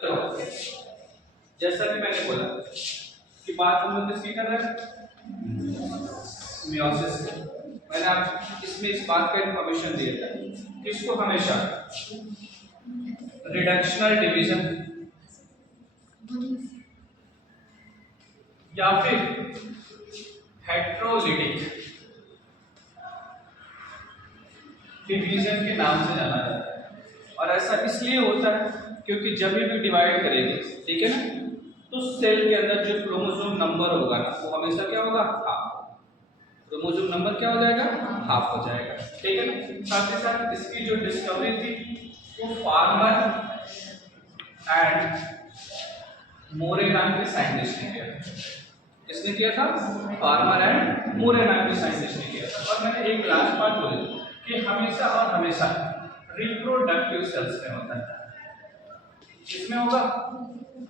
तो जैसा कि मैंने बोला कि बात हम लोग किसकी कर रहे हैं, मियोसिस की। मैंने आप इसमें इस बात का इंफॉर्मेशन दिया था कि इसको हमेशा रिडक्शनल डिवीजन या फिर हेट्रोलिटिक डिवीजन के नाम से जाना जाता है। और ऐसा इसलिए होता है क्योंकि जब भी डिवाइड करेंगे, ठीक है ना, तो सेल के अंदर जो क्रोमोसोम नंबर होगा ना वो हमेशा क्या होगा, हाफ। क्रोमोसोम नंबर क्या हो जाएगा, हाफ हो जाएगा, ठीक है ना। साथ ही साथ इसकी जो डिस्कवरी थी वो फार्मर एंड मोरे नाम के साइंटिस्ट ने किया था। किसने किया था, फार्मर एंड मोरे नाम के साइंटिस्ट ने किया था। और मैंने एक लास्ट बात बोली कि हमेशा और हमेशा रिप्रोडक्टिव सेल्स में होता है। किसमें होगा,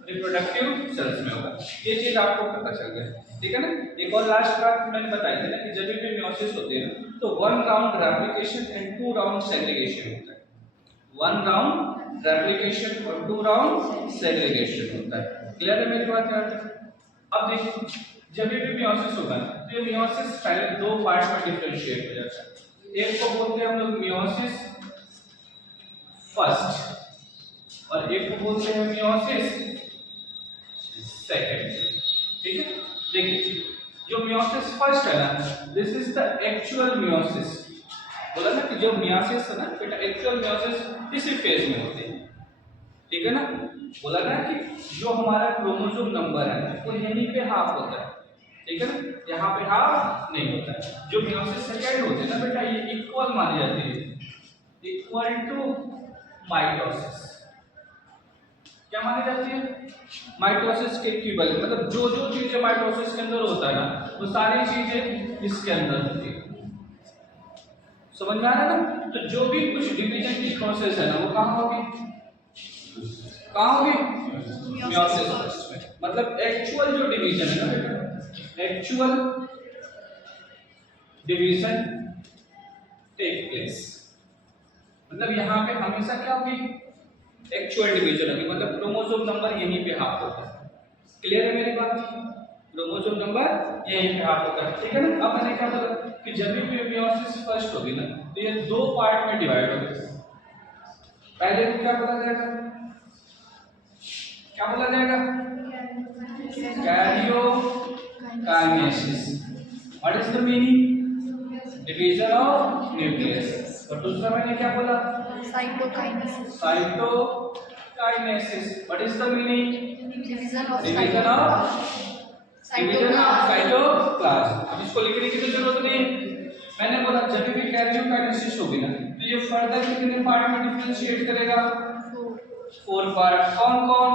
रिप्रोडक्टिव सेल्स में होगा। ये चीज आपको पता चल गया, ठीक है ना। एक और लास्ट बात मैंने बताई थी ना कि जब भी मियोसिस होती है ना तो 1 round replication and 2 round segregation होता है। 1 राउंड रेप्लिकेशन और 2 राउंड सेग्रीगेशन होता है। क्लियर है मेरी बात यहाँ तक। अब देखिए जब भी मियोसिस होगा तो ये मियोसिस पहले दो पार्ट में डिफरेंशिएट हो जाता है। एक को बोलते हैं हम लोग मियोसिस फर्स्ट और एक को बोलते हैं मियोसिस सेकंड, ठीक है। देखिए जो मियोसिस फर्स्ट है ना, this is the actual meiosis. बोला ना कि जो मियोसिस है ना बेटा, एक्चुअल मियोसिस इसी फेज में होती है, ठीक है ना। बोला ना कि जो हमारा क्रोमोसोम नंबर है वो यहीं पे हाफ होता है, ठीक है ना, यहाँ पे हाफ नहीं होता है। जो मियोसिस सेकंड होती है ना बेटा, ये इक्वल मानी जाती है, इक्वल टू माइटोसिस। क्या मानी जाती है, माइटोसिस के इक्विवेलेंट। मतलब जो जो चीजें माइटोसिस के अंदर होता है ना वो सारी चीजें इसके अंदर होती है। समझ में आ रहा है ना। तो जो भी कुछ डिवीजन की प्रोसेस है ना वो कहाँ होगी, कहाँ होगी, मियोसिस में। मतलब एक्चुअल जो डिवीजन है ना बेटा, एक्चुअल डिवीजन टेक प्लेस। मतलब यहाँ पे हमेशा क्या होगी, एक्चुअल डिवीजन होगी। मतलब क्रोमोसोम नंबर यहीं पे हाफ होता है। क्लियर है मेरी बात, क्रोमोसोम नंबर यहीं पे हाफ होता है, ठीक है ना। अब मैंने क्या बोला कि जब भी मियोसिस फर्स्ट होगी ना तो ये दो पार्ट में डिवाइड होगी। पहले को क्या बोला जाएगा, क्या बोला जाएगा, karyokinesis. What is the meaning, division of nucleus. और दूसरा मैंने क्या बोला, cytokinesis. Cytokinesis. What is the meaning, division of cytoplasm. अब इसको लिखने की तो जरूरत नहीं है। मैंने बोला जब भी कैरियोकाइनेसिस होगी ना तो ये फर्दर कितने पार्ट में डिफरेंशिएट करेगा, 4 पार्ट। कौन कौन,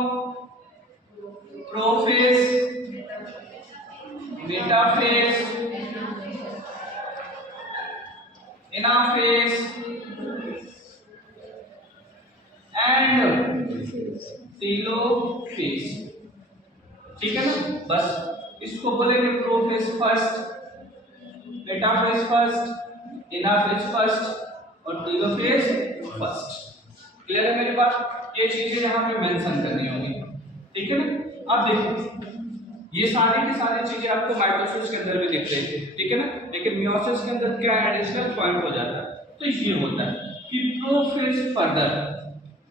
prophase, metaphase, anaphase and telophase, ठीक है ना। बस इसको बोलेंगे prophase first, metaphase first, anaphase first और टेलोफेज फर्स्ट। क्लियर है मेरी बात। ये चीजें यहाँ पे मेंशन करनी होगी, ठीक है ना। अब देखो ये सारी की सारी चीजें आपको माइटोसिस के अंदर भी दिख रही है, ठीक है ना। लेकिन मियोसिस के अंदर क्या एडिशनल पॉइंट हो जाता है, तो ये होता है कि prophase further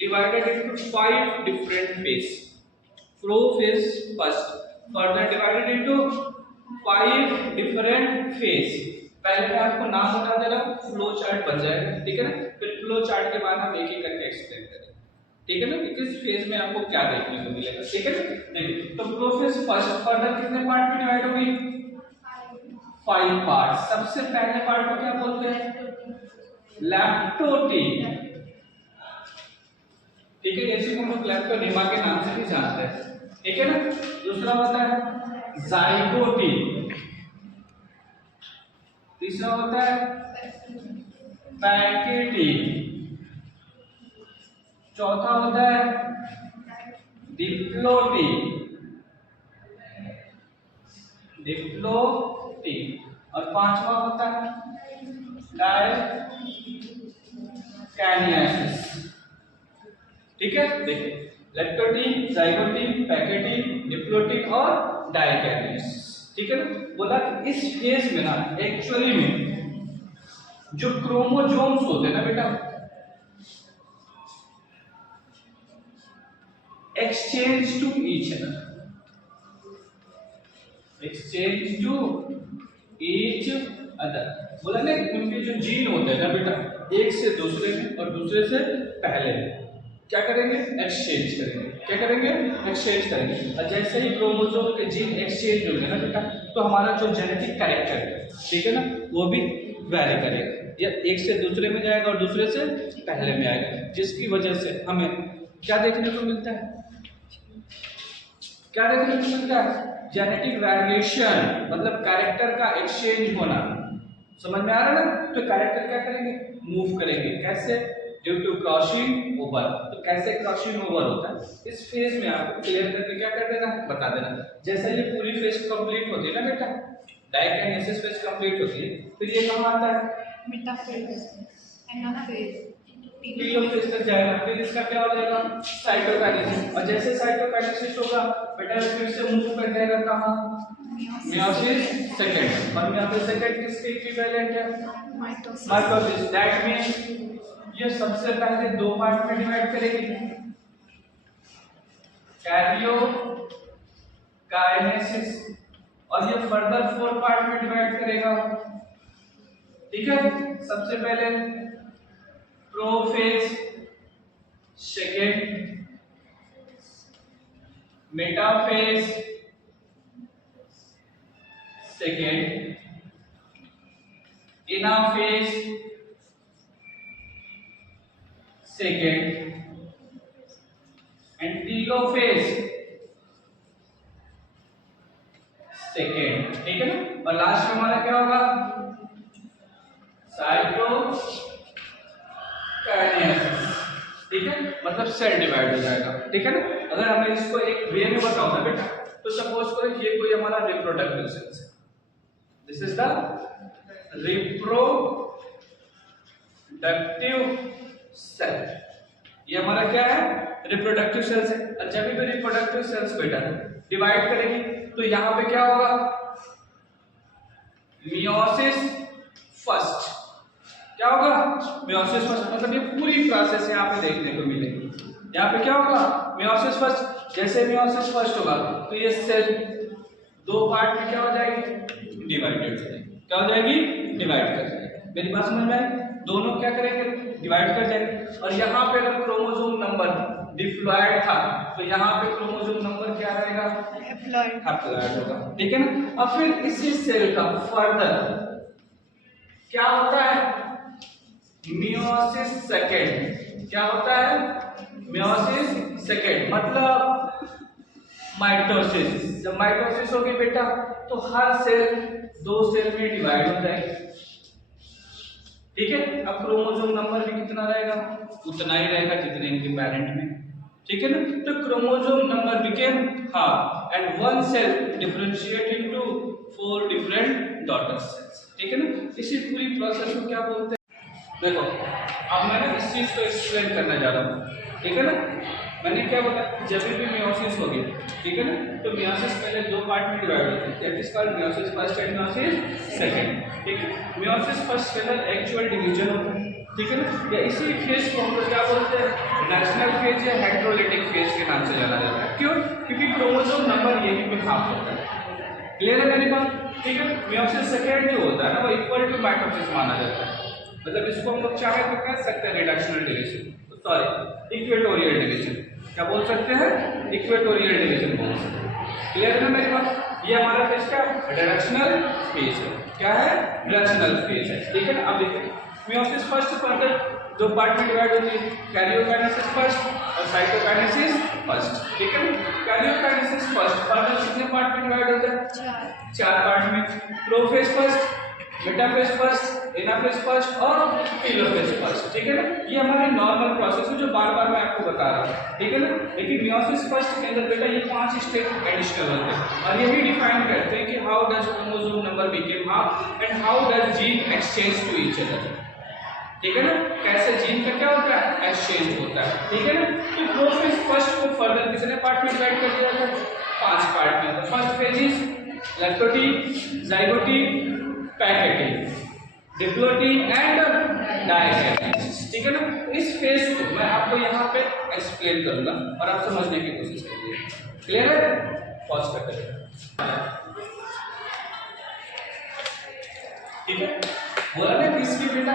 divided into 5 different phase. Prophase first further divided into 5 different phase. पहले मैं आपको नाम बता दे रहा हूँ, फ्लो चार्ट बन जाएगा, ठीक है ना। फिर फ्लो चार्ट के बाद हम एक एक करके एक्सप्लेन करेंगे, ठीक है ना, कि किस फेज में आपको क्या देखने को मिलेगा, ठीक है ना। देखिए तो प्रोफेज फर्स्ट फर्दर कितने पार्ट में डिवाइड होगी, 5 पार्ट। सबसे पहले पार्ट को क्या बोलते हैं, लैक्टोटीन, ठीक है। जैसे हम लोग लैक्टोनेमा के नाम से भी जानते हैं, ठीक है ना। दूसरा होता है जाइगोटीन, तीसरा होता है पैकेटीन, चौथा होता है डिप्लोटीन, डिप्लोटीन और पांचवा होता है डायकैनियासिस, ठीक है। देखिए लैक्टोटीन, जाइगोटीन, पैकेटीन, डिप्लोटीन और डाइकैरियोसिस। ठीक है ना। बोला कि इस फेज में ना एक्चुअली में जो क्रोमोसोम्स होते हैं ना बेटा, exchange to each other, exchange to each other. बोला ना उनके जो जीन होते हैं ना बेटा, एक से दूसरे में और दूसरे से पहले में क्या करेंगे, एक्सचेंज करेंगे। क्या करेंगे, एक्सचेंज करेंगे। और जैसे ही क्रोमोसोम के जीन एक्सचेंज होंगे ना बेटा, तो हमारा जो जेनेटिक कैरेक्टर है, ठीक है ना, वो भी वैरी करेगा। या एक से दूसरे में जाएगा और दूसरे से पहले में आएगा, जिसकी वजह से हमें क्या देखने को मिलता है, क्या देखने को मिलता है, जेनेटिक वेरिएशन, मतलब कैरेक्टर का एक्सचेंज होना। समझ में आ रहा है ना। तो कैरेक्टर क्या करेंगे, मूव करेंगे। कैसे, ड्यू टू क्रॉसिंग ओवर। तो कैसे क्रॉसिंग ओवर होता है, इस फेज में आपको क्लियर करके क्या कर देना, बता देना। जैसे ये पूरी फेज कंप्लीट होती है ना बेटा, डाइकैरियोसिस फेज कंप्लीट होती है, फिर ये कहाँ आता है, मेटाफेज, एनाफेज, टीलोफेज तक जाएगा। फिर इसका क्या हो जाएगा, साइटोकाइनेसिस। और जैसे साइटोकाइनेसिस होगा बेटा, फिर से मूव कर जाएगा कहाँ, मियोसिस सेकंड। और मियोसिस सेकंड किसके इक्विवेलेंट है, माइटोसिस। दैट मींस ये सबसे पहले दो पार्ट में डिवाइड करेगी, कैरियोकाइनेसिस, और ये फर्दर 4 पार्ट में डिवाइड करेगा। ठीक है। सबसे पहले prophase, second metaphase, second anaphase, second and telophase, second. ठीक है ना। और लास्ट में हमारा क्या होगा, साइटोकाइनेसिस। ठीक है, मतलब सेल डिवाइड हो जाएगा। ठीक है ना। अगर हमें इसको एक वे में बताओ ना बेटा, तो सपोज करो ये कोई हमारा रिप्रोडक्टिव सेल्स है, this is the reproductive cell. ये हमारा क्या है, रिप्रोडक्टिव सेल्स है। और जब भी रिप्रोडक्टिव सेल्स बेटा डिवाइड करेगी, तो यहां पे क्या होगा, मियोसिस फर्स्ट। क्या होगा, मियोसिस फर्स्ट। मतलब ये पूरी प्रोसेस यहाँ पे देखने को मिलेगी। यहाँ पे क्या होगा, मियोसिस फर्स्ट। जैसे मियोसिस फर्स्ट होगा तो ये सेल दो पार्ट में क्या हो जाएगी, डिवाइडेड हो जाएगी। क्या हो जाएगी, डिवाइड कर जाएगी। मेरी बात समझ में आई, दोनों क्या करेंगे, डिवाइड कर जाएंगे। और यहाँ पे अगर क्रोमोसोम नंबर डिप्लॉयड था, तो यहाँ पे क्रोमोसोम नंबर क्या रहेगा, हैप्लॉयड होगा। ठीक है ना। अब फिर इसी सेल का फर्दर क्या होता है, मियोसिस सेकेंड। क्या होता है, मियोसिस सेकेंड, मतलब माइटोसिस। जब माइटोसिस होगी बेटा, तो हर सेल दो सेल में डिवाइड हो जाएगी। ठीक है। अब क्रोमोसोम नंबर भी कितना रहेगा, उतना ही रहेगा जितने इनके पेरेंट में। ठीक है ना। तो chromosome number became half and one cell differentiate into 4 different daughter cells. ठीक है ना। इसी पूरी प्रोसेस को क्या बोलते हैं, देखो अब मैं ना इस चीज को एक्सप्लेन करने जा रहा हूँ। ठीक है ना। मैंने क्या बोला, जब भी मियोसिस होगी, ठीक है ना, तो मियोसिस पहले दो पार्ट में डिवाइड होती है, that is called meiosis first and meiosis second. ठीक है। मियोसिस फर्स्ट के अंदर एक्चुअल डिवीजन होता है। ठीक है ना। या इसी फेज को हम लोग क्या बोलते हैं, नेशनल फेज या हेटेरोलिटिक फेज के नाम से जाना जाता है। क्यों, क्योंकि क्रोमोसोम नंबर यही पे हाफ होता है। क्लियर है मेरी बात। ठीक है। मियोसिस सेकंड जो होता है ना, वो इक्वल टू माइटोसिस माना जाता है। मतलब इसको हम लोग चाहे तो कह सकते हैं reductional division, sorry equatorial division. क्या बोल सकते हैं, इक्वेटोरियल डिवीजन बोल सकते हैं। क्लियर है ना मेरी बात। ये हमारा फेज क्या डायरेक्शनल फेज है। क्या है, डायरेक्शनल फेज है। ठीक है ना। अब देखिए मियोसिस फर्स्ट फर्दर दो पार्ट में डिवाइड होती है, कैरियोकाइनेसिस फर्स्ट और साइटोकाइनेसिस फर्स्ट। ठीक है ना। कैरियोकाइनेसिस फर्स्ट फर्दर कितने पार्ट में डिवाइड होता है, 4 पार्ट में। Prophase first, metaphase first, anaphase first और टेलोफेज फर्स्ट। ठीक है ना। ये हमारी नॉर्मल प्रोसेस है जो बार बार मैं आपको बता रहा हूँ। ठीक है ना। लेकिन मियोसिस फर्स्ट के अंदर बेटा ये 5 स्टेप एडिशनल होते हैं और यही डिफाइन करते हैं कि how does chromosome number became half and how does gene exchange to each other. ठीक है ना। कैसे जीन का क्या होता है, एक्सचेंज होता है, ठीक है ना। तो प्रोफेज फर्स्ट को फर्दर कितने पार्ट में डिवाइड कर दिया जाता है, 5 पार्ट में। तो फर्स्ट फेज इज लैक्टोटी, जाइगोटी, पैकेटी, डिप्लोटी एंड डायगैमेटिस, ठीक है ना। इस फेज को मैं आपको यहाँ पे एक्सप्लेन करूंगा और आप समझने की कोशिश करिए। क्लियर है? पॉज करते हैं, ठीक है। बोला ना कि इसकी बेटा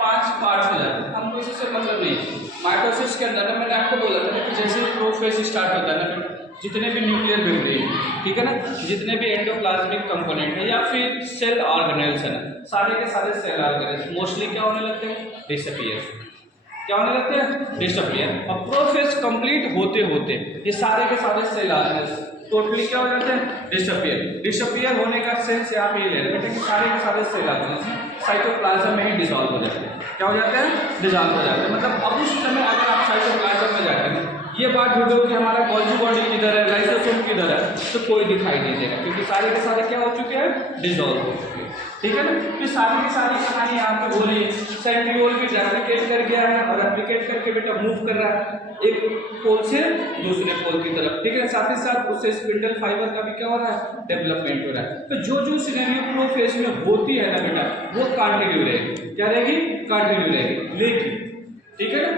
5 पार्ट हो जाते हैं, हमको इससे मतलब नहीं। माइटोसिस के अंदर मैंने आपको बोला था कि जैसे प्रोफेज स्टार्ट होता है ना, जितने भी न्यूक्लियर मेम्ब्रेन, ठीक है ना, जितने भी एंडोप्लाज्मिक कंपोनेंट है या फिर सेल ऑर्गेनेल्स है ना, सारे के सारे सेल ऑर्गेनेल्स मोस्टली क्या होने लगते हैं, डिसअपीयर। क्या होने लगते हैं, डिसअपीयर। और प्रोसेस कंप्लीट होते होते ये सारे के सारे सेल ऑर्गेनेल्स टोटली क्या हो जाते हैं, डिसअपीयर। डिसअपीयर होने का सेंस यहाँ पे ये ले रहे हैं कि सारे के सारे सेल ऑर्गेनेल्स साइटोप्लाज्म में ही डिसॉल्व हो जाते हैं। क्या हो जाते हैं, डिसॉल्व हो जाते हैं। मतलब अब उस समय अगर आप साइटोप्लाज्म में जाते हैं, ये बात ढूंढो कि हमारा गोल्गी बॉडी किधर है, लाइसोसोम किधर है, तो कोई दिखाई नहीं देगा, क्योंकि सारे के सारे क्या हो चुके हैं, डिसॉल्व हो चुके हैं, ठीक है ना। तो सारी की सारी कहानी यहाँ पे बोली। सेंट्रियोल भी रेप्लिकेट कर गया है और रेप्लिकेट करके बेटा मूव कर रहा है एक पोल से दूसरे पोल की तरफ, ठीक है। साथ ही साथ उससे स्पिंडल फाइबर का भी क्या हो रहा है, डेवलपमेंट हो रहा है। तो जो जो सिनेरियो प्रोफेज में होती है ना बेटा, वो कंटिन्यू रहेगी। क्या रहेगी, कंटिन्यू रहेगी। लेकिन ठीक है ना,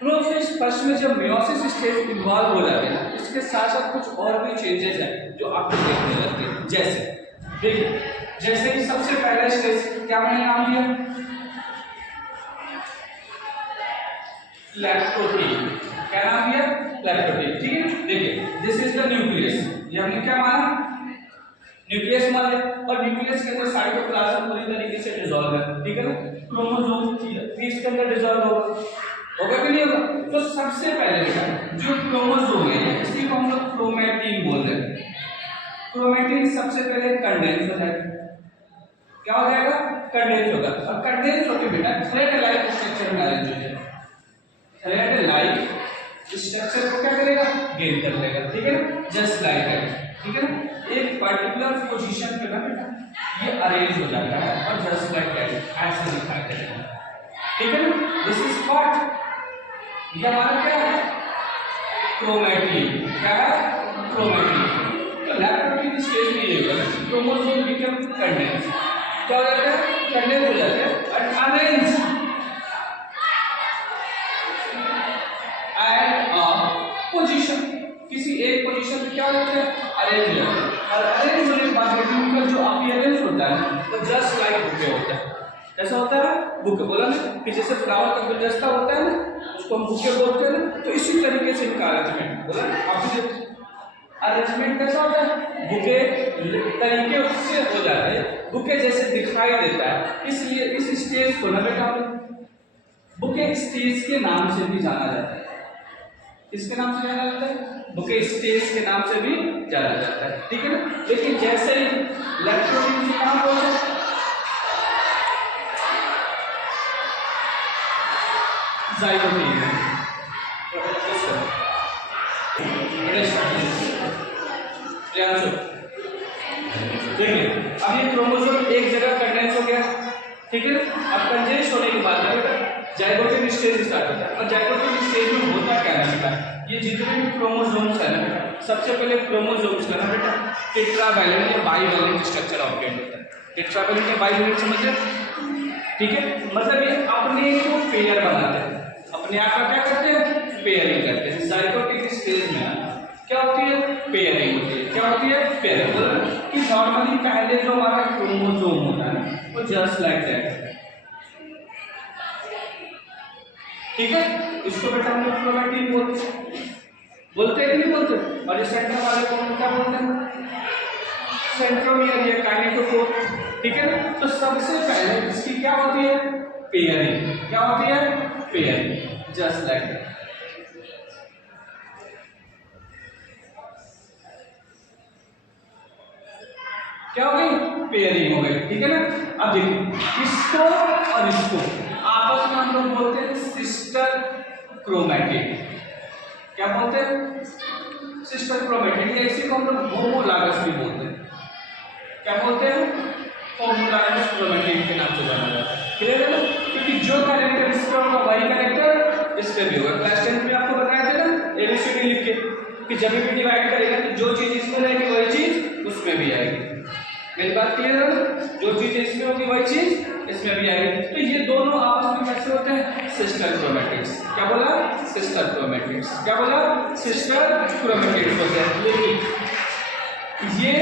प्रोफेज फर्स्ट में जब मेयोसिस स्टेज इन्वॉल्व हो जाते हैं, इसके साथ साथ कुछ और भी चेंजेस हैं जो आपको देखने लगते हैं। जैसे देखिए, जैसे कि सबसे पहला स्टेज क्या मैंने नाम दिया, लैक्टोटीन। क्या नाम दिया, लैक्टोटीन, ठीक है। देखिए, दिस इज द न्यूक्लियस, ये हमने क्या माना, न्यूक्लियस मान लिया। और न्यूक्लियस के अंदर साइटोप्लाज्म पूरी तरीके से डिसॉल्व है, ठीक है ना। क्रोमोसोम भी इसके अंदर डिसॉल्व होगा कि नहीं होगा। तो सबसे पहले जो क्रोमोसोम है, इसी को हम लोग क्रोमैटिन बोल रहे हैं। क्रोमैटिन सबसे पहले कंडेंस हो जाएगा। क्या हो जाएगा, कंडेंस होगा। और कंडेंस होकर बेटा थ्रेड लाइक स्ट्रक्चर में अरेंज हो जाएगा। थ्रेड लाइक स्ट्रक्चर को क्या करेगा, गेन कर लेगा, ठीक है ना। जस्ट लाइक दैट, ठीक है ना। एक पर्टिकुलर पोजीशन पे ना बेटा ये अरेंज हो जाता है और जस्ट लाइक दैट ऐसे दिखाई देता है, ठीक है ना। दिस इज व्हाट, ये हमारा क्या है, क्रोमैटिन। क्या है, क्रोमैटिन। तो लैक्टोटीन स्टेज में ये होगा, क्रोमोसोम बिकम कंडेंस। क्या हो जाता है, कंडेंस हो जाता है और अरेंज एट अ पोजीशन, किसी एक पोजीशन पे क्या हो जाता है, अरेंज हो जाता है। और अरेंज होने के बाद उनका जो अपीयरेंस होता है वो जस्ट लाइक बुके होता है। कैसा होता है, बुके। बोला ना कि जैसे फ्लावर का गुलदस्ता होता है ना, उसको हम बुके बोलते हैं ना, तो इसी तरीके से इनका अरेंजमेंट बोला ना। आप अरेंजमेंट कैसा होता है, बुके तरीके उससे हो जाते हैं, बुके जैसे दिखाई देता है। इसलिए इस स्टेज को ना बेटा बुके स्टेज के नाम से भी जाना जाता है। किसके नाम से जाना जाता है, बुके स्टेज के नाम से भी जाना जाता है, ठीक है ना। लेकिन जैसे ही लैक्टोटीन से कहां पहुंचे, जाइगोटीन में। देखिए, अब ये क्रोमोसोम एक जगह कंडेंस हो गया, ठीक है ना। अब कंडेंस होने के बाद बेटा जाइगोटिक स्टेज स्टार्ट होता है। और जाइगोटिक स्टेज में होता क्या है बेटा, ये जितने भी क्रोमोसोम्स है ना बेटा, सबसे पहले क्रोमोसोम्स का ना बेटा टेट्रावैलेंट या बाइवैलेंट स्ट्रक्चर ऑब्टेन होता है। टेट्रावैलेंट या बाइवैलेंट समझे, ठीक है। मतलब ये अपने को पेयर बनाते हैं, अपने आप का क्या करते हैं, पेयरिंग करते हैं। जाइगोटिक स्टेज में क्या होती है, पेयरिंग होती है। क्या होती है, पेयरिंग। मतलब कि नॉर्मली पहले जो हमारा क्रोमोसोम होता है वो जस्ट लाइक दैट, ठीक है। इसको बेटा हम लोग क्रोमैटिन बोलते हैं कि नहीं बोलते। और इस सेंटर वाले को हम क्या बोलते हैं, सेंट्रोमियर या काइनेटोकोर, ठीक है ना। तो सबसे पहले इसकी क्या होती है, पेयरिंग। क्या होती है, पेयरिंग, जस्ट लाइक दैट। क्या हो गई, पेयरिंग हो गई, ठीक है ना। अब देखिए, इसको और इसको आपस में हम लोग बोलते हैं सिस्टर क्रोमैटिन। क्या बोलते हैं, सिस्टर क्रोमैटिन। या इसी को हम लोग होमोलॉगस भी बोलते हैं। क्या बोलते हैं, होमोलॉगस क्रोमैटिड के नाम से जाना जाता है। क्लियर है ना? क्योंकि जो कैरेक्टर इस पे होगा वही कैरेक्टर इस पे भी होगा। क्लास 10 में आपको बताया था ना एबीसीडी लिख के कि जब भी डिवाइड करेगा तो जो चीज इसमें रहेगी वही चीज उसमें भी आएगी। मेरी बात क्लियर है? जो चीज इसमें होगी वही चीज इसमें भी आएगी। तो ये दोनों आपस में कैसे होते हैं? Sister chromatids. क्या बोला? Sister chromatids. क्या बोला? सिस्टर क्रोमैटिड्स होते हैं। लेकिन ये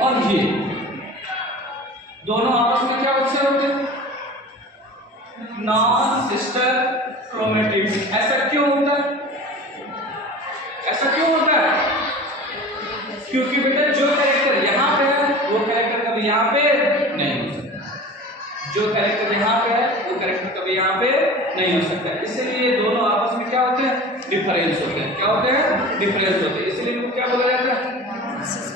और ये दोनों आपस में क्या होते हैं? Non sister chromatids. ऐसा क्यों होता है? ऐसा क्यों होता है? क्योंकि बेटा जो कैरेक्टर यहाँ पे है वो कैरेक्टर कभी यहाँ पे नहीं हो सकता। जो कैरेक्टर यहाँ पे है वो कैरेक्टर कभी यहाँ पे नहीं हो सकता। इसलिए ये दोनों आपस में क्या होते हैं? डिफरेंस होते हैं। क्या होते हैं? डिफरेंस होते हैं। इसलिए इनको क्या बोला जाता है?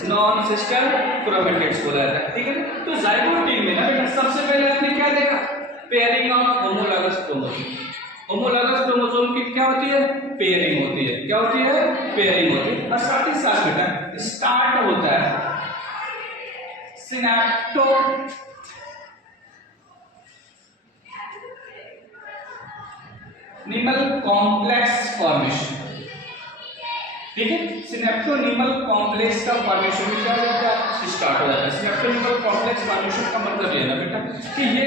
नॉन सिस्टर क्रोमैटिड्स बोला जाता है। ठीक है? तो जाइगोट टीम में ना बेटा सबसे पहले आपने क्या देखा? Pairing of homologous chromosome. Homologous chromosome की क्या होती है? पेयरिंग होती है। क्या होती है? पेयरिंग होती है। और साथ ही साथ बेटा स्टार्ट होता है सिनेप्टो निमल कॉम्प्लेक्स फॉर्मेशन। ठीक है? सिनेप्टोनिमल कॉम्प्लेक्स का फॉर्मेशन भी क्या हो जाता है? स्टार्ट हो जाता है। सिनेप्टोनिमल कॉम्प्लेक्स फॉर्मेशन का मतलब ये है ना बेटा कि ये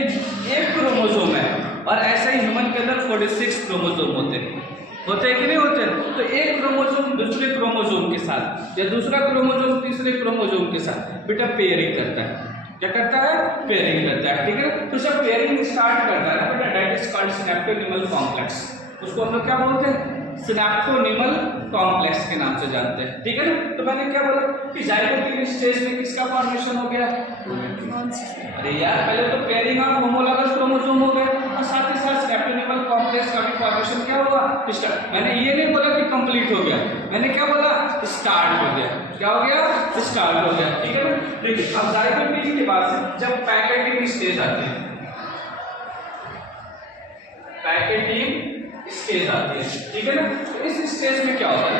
एक क्रोमोसोम है और ऐसे ही ह्यूमन के अंदर 46 क्रोमोसोम होते हैं कि नहीं होते? तो एक क्रोमोसोम दूसरे क्रोमोसोम के साथ या दूसरा क्रोमोसोम तीसरे क्रोमोसोम के साथ बेटा पेयरिंग करता है। क्या करता है? पेयरिंग करता है। ठीक है? तो जब पेयरिंग स्टार्ट करता है बेटा that is called synaptonemal complex. उसको हम लोग क्या बोलते हैं? सिनेप्टोनिमल कॉम्प्लेक्स के नाम से जानते हैं। ठीक है ना? तो मैंने क्या बोला कि जाइगोट स्टेज में किसका फॉर्मेशन हो गया? अरे यार पहले तो पेयरिंग ऑफ होमोलॉगस क्रोमोसोम हो गया और साथ ही साथ सिनेप्टोनिमल कॉम्प्लेक्स का भी फॉर्मेशन क्या हुआ? स्टार्ट। मैंने ये नहीं बोला कि कंप्लीट हो गया, मैंने क्या बोला? स्टार्ट हो गया। क्या हो गया? स्टार्ट हो गया। ठीक है ना? देखिए अब जाइगोट के बाद से जब पैकेटिंग स्टेज आते हैं, पैकेटिंग स्टेज आती है। ठीक है ना? तो इस स्टेज में क्या होता है?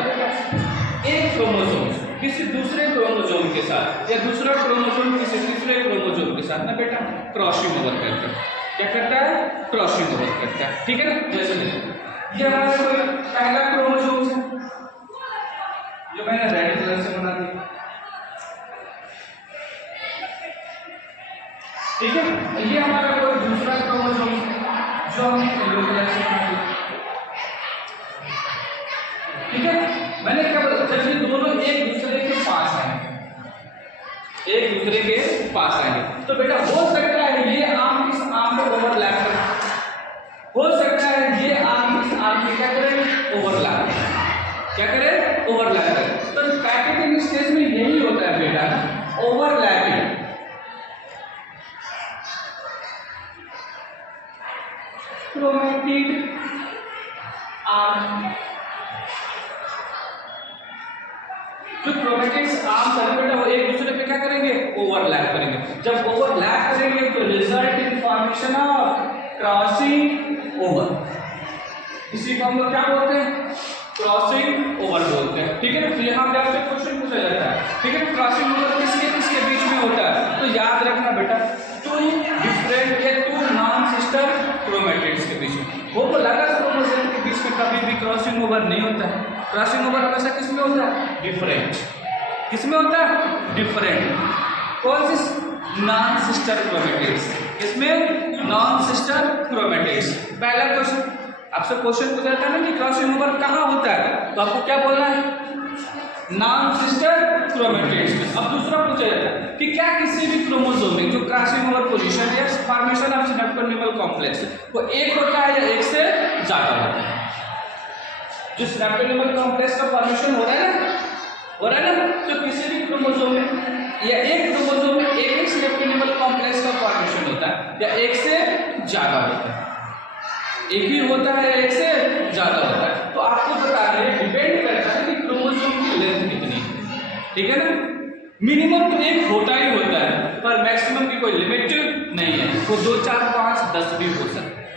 एक क्रोमोसोम किसी दूसरे क्रोमोसोम के साथ या दूसरा क्रोमोसोम किसी तीसरे क्रोमोसोम के साथ ना बेटा क्रॉसिंग ओवर करता है। क्या करता है? क्रॉसिंग ओवर करता है। ठीक है ना? जैसे ये हमारा कोई पहला क्रोमोसोम है जो मैंने रेड कलर से बना दिया। ठीक है? ये हमारा कोई दूसरा क्रोमोसोम जो हमने येलो कलर से बना दिया। ठीक है? मैंने क्या बोला? जब ये दोनों एक दूसरे के पास आएंगे, एक दूसरे के पास आएंगे तो बेटा हो सकता है ये आर्म इस आर्म में ओवरलैप करे, हो सकता है ये आर्म इस आर्म में क्या करे? ओवरलैप। क्या करे? ओवरलैप करे। तो पैकेटिंग स्टेज में यही होता है बेटा ना, ओवरलैपिंग। क्रोमैटिड आर्म जो क्रोमैटिड्स आर्म है बेटा वो एक दूसरे पे क्या करेंगे? ओवरलैप करेंगे। जब ओवरलैप करेंगे तो result in formation of crossing over. इसी को हम लोग क्या बोलते हैं? क्रॉसिंग ओवर बोलते हैं। ठीक है ना? तो यहाँ पे आपसे क्वेश्चन पूछा जाता है। ठीक है? क्रॉसिंग ओवर किसके किसके बीच में होता है? तो याद रखना बेटा टू डिफरेंट या टू नॉन सिस्टर क्रोमैटिड्स के बीच में। होमोलॉगस क्रोमोसोम के बीच में कभी भी क्रॉसिंग ओवर नहीं होता है। क्रॉसिंग ओवर हमेशा किसमें होता है? डिफरेंट। किसमें होता है? डिफरेंट। कौन सी? Non sister chromatids. इसमें नॉन सिस्टर क्रोमैटिड्स। पहला क्वेश्चन आपसे क्वेश्चन पूछा जाता है ना कि क्रॉसिंग ओवर कहाँ होता है, तो आपको क्या बोलना है? नॉन सिस्टर क्रोमैटिड्स में। अब दूसरा पूछा जाता है कि क्या किसी भी क्रोमोसोम में जो क्रॉसिंग ओवर पोजीशन या फॉर्मेशन ऑफ सिनेप्टोनिमल कॉम्प्लेक्स वो एक होता है या एक से ज्यादा होता है? जो सिनेप्टोनिमल कॉम्प्लेक्स का फॉर्मेशन हो रहा है ना, तो किसी भी क्रोमोसोम में या एक क्रोमोसोम में एक ही सिनेप्टोनिमल कॉम्प्लेक्स का फॉर्मेशन होता है या एक से ज्यादा होता है? एक ही होता है, एक से ज्यादा होता है। तो आपको बता दें डिपेंड करता है कि क्रोमोसोम की लेंथ कितनी है। ठीक है ना? मिनिमम तो एक होता ही होता है पर मैक्सिमम की कोई लिमिट नहीं है। वो 2, 4, 5, 10 भी हो सकता है।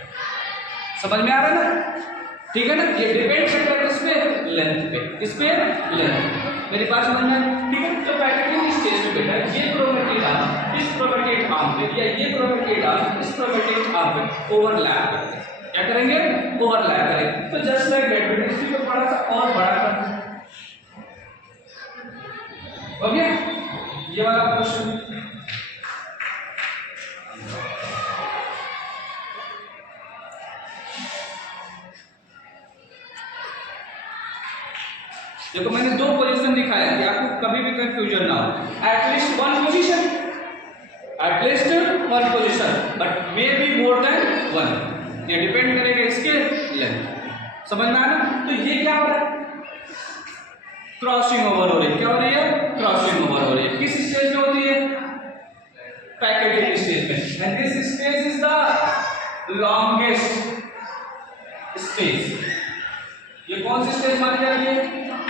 समझ में आ रहा है ना? ठीक है ना? ये डिपेंड करता है किस पे? लेंथ पे। किस पे? लेंथ। मेरी बात समझ में? ठीक है, तो पैकेटिंग स्टेज पे बेटा ये क्रोमेटिड आर्म इस क्रोमेटिड आर्म पे या ये क्रोमेटिड आर्म इस क्रोमेटिड आर्म पे ओवरलैप करेंगे। क्या करेंगे? ओवरलैप करेंगे। तो जस्ट लाइक दैट बेटा इसी को थोड़ा सा और बड़ा कर दें। हो गया ये वाला क्वेश्चन। देखो मैंने दो पोजीशन दिखाया कि आपको कभी भी कंफ्यूजन ना हो। At least one position, at least one position, but may be more than one. ये डिपेंड करेगा इसके लेंथ। समझ में आया ना? तो ये क्या हो रहा है? क्रॉसिंग ओवर हो रही है। क्या हो रही है? क्रॉसिंग ओवर हो रही है। किस स्टेज में होती है? पैकेटिंग स्टेज में। And this stage is the longest stage. ये कौन सी स्टेज मानी जाती है?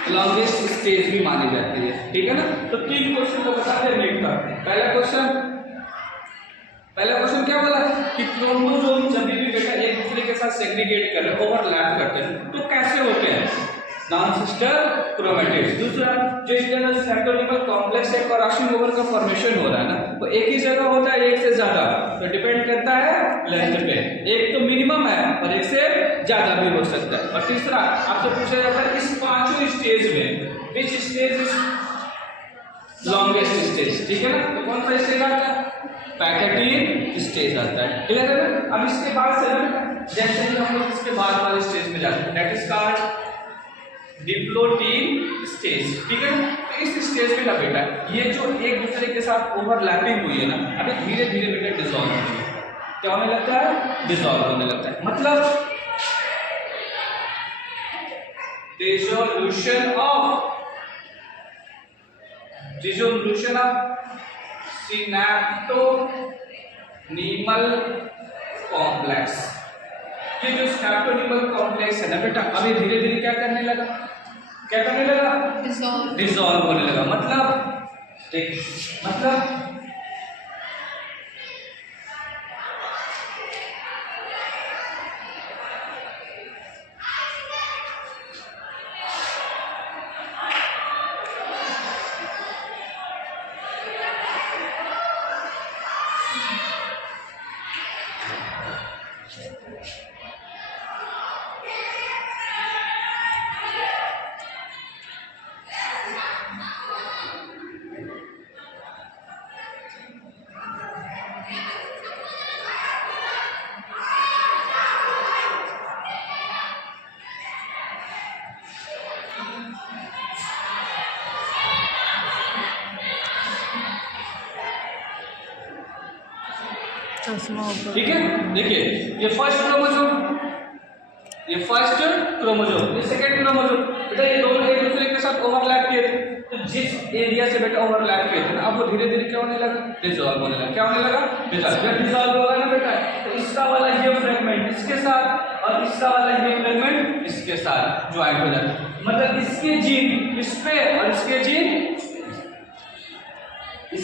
लॉन्गेस्ट स्टेज भी मानी जाती है। ठीक है ना? तो तीन क्वेश्चन को बताते हैं नीट का। पहला क्वेश्चन क्या बोला कि क्रोमोसोम जब भी बेटा एक दूसरे के साथ सेग्रीगेट कर रहे ओवरलैप करते हैं तो कैसे होते हैं? Non sister chromatids. दूसरा जो इंटरनल सेंट्रोनिमल कॉम्प्लेक्स है क्रॉसिंग ओवर का फॉर्मेशन हो रहा है ना वो एक ही जगह होता है एक से ज्यादा, तो डिपेंड करता है लेंथ पे। एक तो मिनिमम है और एक से ज्यादा भी हो सकता है। और तीसरा आपसे पूछा जाता है इस पांचों स्टेज में which stage is longest stage. ठीक है ना? तो कौन सा स्टेज आता है? पैकेटिंग स्टेज आता है। क्लियर है ना? अब इसके बाद से ना जैसे ही हम लोग इसके बाद वाले स्टेज में जाते हैं that is called diplotene stage. ठीक है? तो इस स्टेज में ना बेटा ये जो एक दूसरे के साथ ओवरलैपिंग हुई है ना अभी धीरे धीरे बेटा डिसॉल्व होती है। क्या होने लगता है? डिसॉल्व होने लगता है। मतलब डिसोल्यूशन ऑफ सिनेप्टोनीमल कॉम्प्लेक्स। ये जो सिनेप्टोनीमल कॉम्प्लेक्स है ना बेटा अभी धीरे धीरे क्या करने लगा? क्या करने लगा? डिसॉल्व होने लगा। मतलब देखिए मतलब ठीक है? देखिए ये फर्स्ट क्रोमोसोम ये सेकंड क्रोमोसोम। बेटा ये दोनों एक दूसरे के साथ ओवरलैप किए थे तो जिस एरिया से बेटा ओवरलैप किए थे ना अब वो धीरे धीरे क्या होने लगा? डिसॉल्व होने लगा। क्या होने लगा? डिसॉल्व। जब डिसॉल्व होगा ना बेटा तो इसका वाला ये फ्रेगमेंट इसके साथ और इसका वाला ये फ्रेगमेंट इसके साथ ज्वाइंट हो जाता है। मतलब इसके जीन इस पे और इसके जीन इस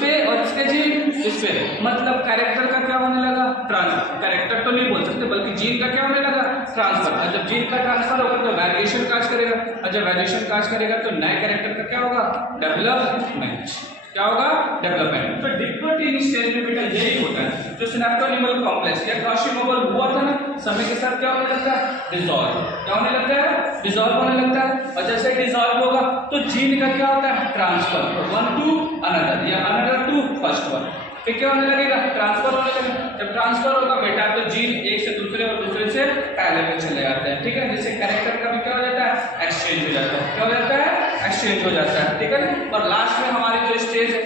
पे और इसके जीन इस पे। मतलब कैरेक्टर का क्या होने लगा? ट्रांसफर। कैरेक्टर तो नहीं बोल सकते बल्कि जीन का क्या होने लगा? ट्रांसफर। और जब जीन का ट्रांसफर होगा तो वेरिएशन काज करेगा और जब वेरिएशन काज करेगा तो नए कैरेक्टर का क्या होगा? डेवलपमेंट। क्या होगा? डेवलपमेंट। तो डिप्लोटीन स्टेज में बेटा यही होता है जो सिनेप्टोनीमल कॉम्प्लेक्स या क्रॉसिंग ओवर हुआ था ना समय के साथ क्या होने लगता है? डिसॉल्व। क्या होने लगता है? डिसॉल्व होने लगता है। और जैसे डिसॉल्व होगा तो जीन का क्या होता है? ट्रांसफर। वन टू अनदर या अनदर टू फर्स्ट वन। फिर क्या होने लगेगा? ट्रांसफर होने लगेगा। जब ट्रांसफर होगा बेटा तो जीन एक से दूसरे और दूसरे से पहले में चले जाते हैं। ठीक है? जैसे कैरेक्टर का भी क्या हो जाता है? एक्सचेंज हो जाता है। क्या हो जाता है? एक्सचेंज हो जाता है। ठीक है? और लास्ट में हमारी जो स्टेज है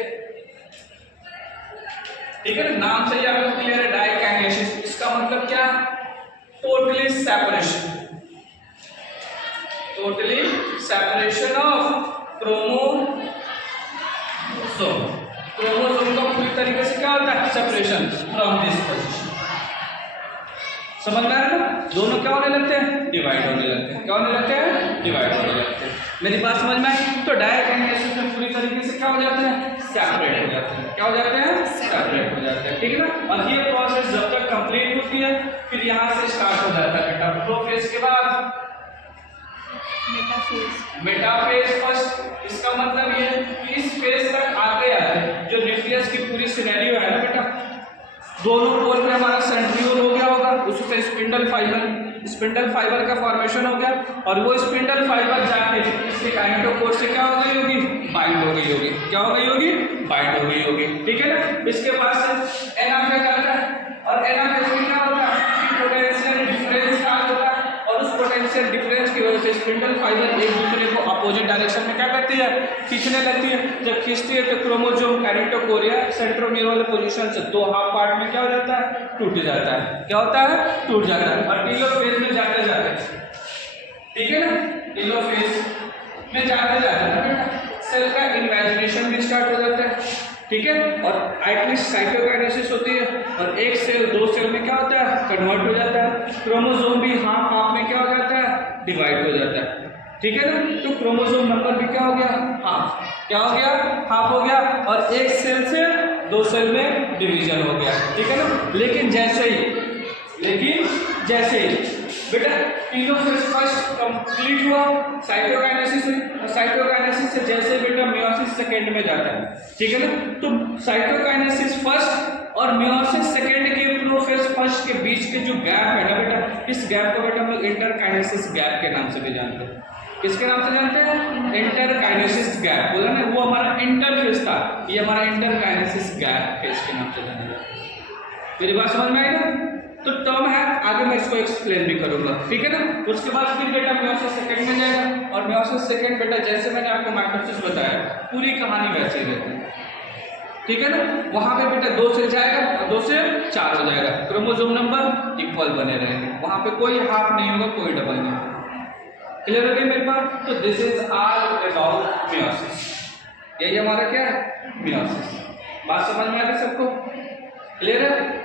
ठीक है ना नाम से ही आपको क्लियर है डाइकाइनेसिस। इसका मतलब क्या? Totally separation of chromosome. Chromosome का पूरी तरीके से क्या होता है? Separation from this position. समझ में आ रहा है ना? दोनों क्या होने लगते हैं? डिवाइड होने लगते हैं। क्या होने लगते हैं? डिवाइड होने लगते हैं। मेरी बात समझ में आई? तो डाइकाइनेसिस में पूरी तरीके से क्या हो जाते हैं? सेपरेट हो जाते हैं। क्या हो जाते हैं? सेपरेट हो जाते हैं। ठीक है ना? और ये प्रोसेस जब तक कंप्लीट होती है फिर यहाँ से स्टार्ट हो जाता है बेटा प्रोफेज के बाद मेटाफेज मेटाफेज फर्स्ट, इसका मतलब ये कि इस फेज तक आते आते जो न्यूक्लियस की पूरी सिनेरियो है ना बेटा, दोनों पोल पे हमारा सेंट्रियोल हो गया होगा, उससे स्पिंडल फाइबर का फॉर्मेशन हो गया, और वो स्पिंडल फाइबर जाके इसके काइनेटोकोर से क्या हो गई होगी, बाइंड हो गई होगी। क्या हो गई होगी, बाइंड हो गई होगी। ठीक है ना। इसके बाद से एनाफेज आता है, और एनाफेज में क्या होता है कि पोटेंशियल डिफरेंस का होता है, और उस पोटेंशियल डिफरेंस की वजह से स्पिंडल फाइबर एक दूसरे को अपोजिट डायरेक्शन में क्या करती है, खींचने लगती है। जब खींचती है तो क्रोमोसोम काइनेटोकोरिया सेंट्रोमियर वाले पोजीशन से दो हाफ पार्ट में क्या हो जाता है, टूट जाता है। क्या होता है, टूट जाता है। और टेलोफेज में जाते जाते, ठीक है ना, टेलोफेज में जाते जाते सेल का इन्वेजिनेशन भी स्टार्ट हो जाता है। ठीक है, और एटलीस्ट साइटोकाइनेसिस होती है, और एक सेल दो सेल में क्या होता है, कन्वर्ट हो जाता है। क्रोमोसोम भी हाफ में क्या हो जाता है, डिवाइड हो जाता है। ठीक है ना। तो क्रोमोसोम नंबर भी क्या हो गया, हाफ। क्या हो गया, हाफ हो गया, और एक सेल से दो सेल में डिवीजन हो गया। ठीक है ना। लेकिन जैसे ही बेटा टेलोफेज फर्स्ट कंप्लीट हुआ, साइटोकाइनेसिस हुई, और साइटोकाइनेसिस से जैसे बेटा मियोसिस सेकेंड में जाता है। ठीक है ना। तो साइटोकाइनेसिस फर्स्ट और मियोसिस सेकेंड के प्रोफेज फर्स्ट के बीच के जो गैप है ना बेटा, इस गैप को बेटा हम लोग इंटरकाइनेसिस गैप के नाम से भी जानते हैं। किसके नाम से जानते हैं, इंटरकाइनेसिस गैप। बोला ना, वो हमारा इंटरफेज था, ये हमारा इंटरकाइनेसिस गैप फेज के नाम से जाना जाता है। मेरी बात समझ में आई ना। तो टर्म है, आगे मैं इसको एक्सप्लेन भी करूंगा। ठीक है ना। उसके बाद फिर बेटा मियोसिस सेकेंड में जाएगा, और मियोसिस सेकेंड बेटा जैसे मैंने आपको माइटोसिस बताया, पूरी कहानी वैसे ही रहती है। ठीक है ना। वहां पे बेटा 2 से जाएगा, और 2 से 4 हो जाएगा, क्रोमोसोम नंबर इक्वल बने रहेंगे, वहां पे कोई हाफ नहीं होगा, कोई डबल नहीं होगा। क्लियर हो गई मेरे पास। तो this is all about meiosis. यही हमारा क्या है, मियोसिस। बात समझ में आ गई सबको, क्लियर है।